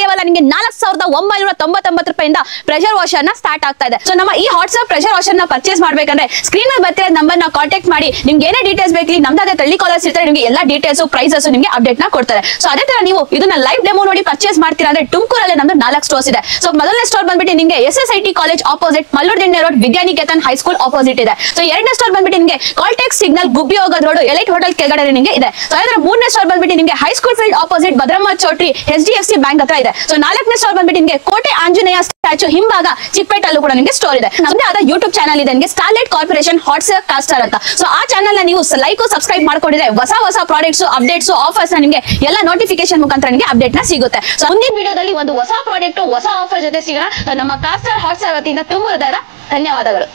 ಕೇವಲ ನಿಮಗೆ 4999 ರೂಪಾಯಿಂದ ಪ್ರೆಷರ್ ವಾಷರ್ ಸ್ಟಾರ್ಟ್ ಆಗ್ತಾ ಇದೆ. ಸೊ ನಮ್ಮ ಈ ಹಾಟ್ಸ್ಆಪ್ ಪ್ರೆಷರ್ ವಾಷರ್ ಪರ್ಚೇಸ್ ಮಾಡ್ಬೇಕಂದ್ರೆ ಸ್ಕ್ರೀನ್ ಮೇಲೆ ಬರ್ತಿರೋ ನಂಬರ್ ಕಾಂಟ್ಯಾಕ್ಟ್ ಮಾಡಿ. ನಿಮ್ಗೆ ಏನೇ ಡೀಟೇಲ್ಸ್ ಬೇಕು ಡೈರೆಕ್ಟ್ಲಿ ನಮ್ದಾದ ತಳ್ಳಿ ಕಾಲರ್ಸ್ ಇರ್ತಾರೆ, ನಿಮಗೆ ಎಲ್ಲ ಡೀಟೇಲ್ಸ್ ಪ್ರೈಸಸ್ ನಿಮಗೆ ಅಪ್ಡೇಟ್ ನ ಕೊಡ್ತಾರೆ. ಸೊ ಅದೇ ತರ ನೀವು ಇದನ್ನ ಲೈವ್ ಡೆಮೋ ನೋಡಿ ಪರ್ಚೇಸ್ ಮಾಡ್ತೀರಾ ಅಂದ್ರೆ ತುಮಕೂರಲ್ಲಿ ನಮ್ದು 4 ಸ್ಟೋರ್ಸ್ ಇದೆ. ಸೊ ಮೊದಲನೇ ಸ್ಟೋರ್ ಬಂದ್ಬಿಟ್ಟು ನಿಮಗೆ SSIT ಕಾಲೇಜ್ ಆಪೋಸಿಟ್ ಮಲ್ಲೂರ್ದಿಂಡೆ ರೋಡ್ ವಿದ್ಯಾನಿಕೇತನ್ ಹೈಸ್ಕೂಲ್ ಆಪೋಸಿಟ್ ಇದೆ. ಸೊ ಎರಡನೇ ಸ್ಟೋರ್ ಬಂದ್ಬಿಟ್ಟು ನಿಮಗೆ ಕಾಲ್ಟೆಕ್ಸ್ ಸಿಗ್ನಲ್ ಗುಬ್ಬಿ ಹೋಗೋದ್ ರೋಡ್ ಎಲೈಟ್ ಹೋಟೆಲ್ ಕೆಳಗಡೆ ನಿಮಗೆ ಇದೆ. ಸೊ ಅದರ ಮೂರನೇ ಸ್ಟೋರ್ ಬಂದ್ಬಿಟ್ಟು ನಿಮಗೆ ಹೈಸ್ಕೂಲ್ ಫೀಲ್ಡ್ ಆಪೋಸಿಟ್ ಭದ್ರಮ್ಮ ಚೌಟ್ರಿ HDFC ಬ್ಯಾಂಕ್ ಹತ್ರ ಇದೆ. ಸೊ ನಾಲ್ಕನೇ ಸ್ಟೋರ್ ಬಂದ್ಬಿಟ್ಟು ನಿಮಗೆ ಕೋಟೆ ಆಂಜನೇಯ ಸ್ಟ್ಯಾಚು ಹಿಂಭಾಗ ಚಿಕ್ಕಪೇಟಲ್ಲೂ ಕೂಡ ನಿಮಗೆ ಸ್ಟೋರ್ ಇದೆ. ನಮ್ಮದೇ ಆದ ಯೂಟ್ಯೂಬ್ ಚಾನಲ್ ಇದೆ ನಿಮಗೆ starlight corporation hot sale coaster ಅಂತ. ಸೊ ಆ ಚಾನಲ್ ನ ನೀವು ಲೈಕ್ ಸಬ್ಸ್ಕ್ರೈಬ್ ಮಾಡ್ಕೊಂಡಿದ್ರೆ ಹೊಸ ಪ್ರಾಡಕ್ಟ್ಸ್ ಅಪ್ಡೇಟ್ಸ್ ಆಫರ್ಸ್ ನಿಮಗೆ ಎಲ್ಲ ನೋಟಿಫಿಕೇಶನ್ ಮುಖಾಂತರ ನಿಮಗೆ ಅಪ್ಡೇಟ್ ನ ಸಿಗುತ್ತೆ. ಸೊ ಮುಂದಿನ ವಿಡಿಯೋದಲ್ಲಿ ಒಂದು ಹೊಸ ಪ್ರಾಡಕ್ಟ್ ಹೊಸ ಆಫರ್ ಜೊತೆ ಸಿಗೋಣ. ನಮ್ಮ ಕಾಸ್ಟರ್ ಹಾಟ್ ಸೇಲ್ ವತಿಯಿಂದ ತುಂಬಾ ಧನ್ಯವಾದಗಳು.